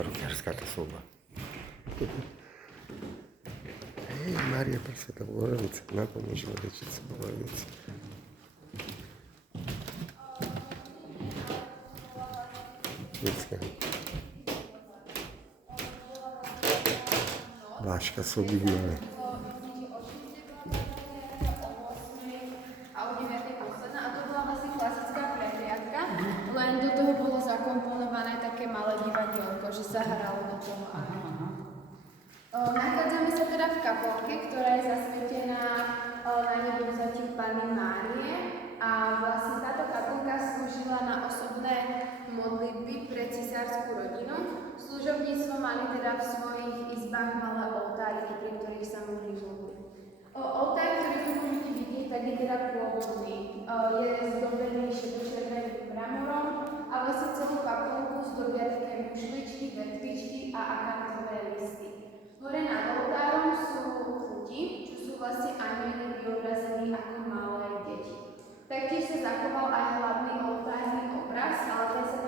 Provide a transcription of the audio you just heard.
Rukiarská kasovba. Hej, Mária Presvetá Bojovnica, na pomôžeme Rečice Bojovnice. Váška Sobína. A o 9. posledná. A to bola vlastne klasická prehliadka, len do toho bolo zakomponované také malé divadielko, že sa hralo do toho. Nachádzame sa teda v kaplnke, ktorá je zasvetená na nebovzatiu Panny Márie a vlastne táto kaplnka slúžila na osobné modlitby pre cisárskú rodinu. Služobníctvo mali teda v svojich izbách malé oltáriky, pri ktorých sa mohli modliť. Oltár, ktorý tu môžete vidieť, tak je teda pôvodný. Je zdobený šedočerveným mramorom a vlastne celú kaplnku zdobia také mušličky, vetvičky a akantové listy. Hore nad oltárom sú puti, čo sú vlastne anjeli vyobrazení ako malé deti. Taktiež sa zachoval aj hlavný oltárny obraz, ale ten sa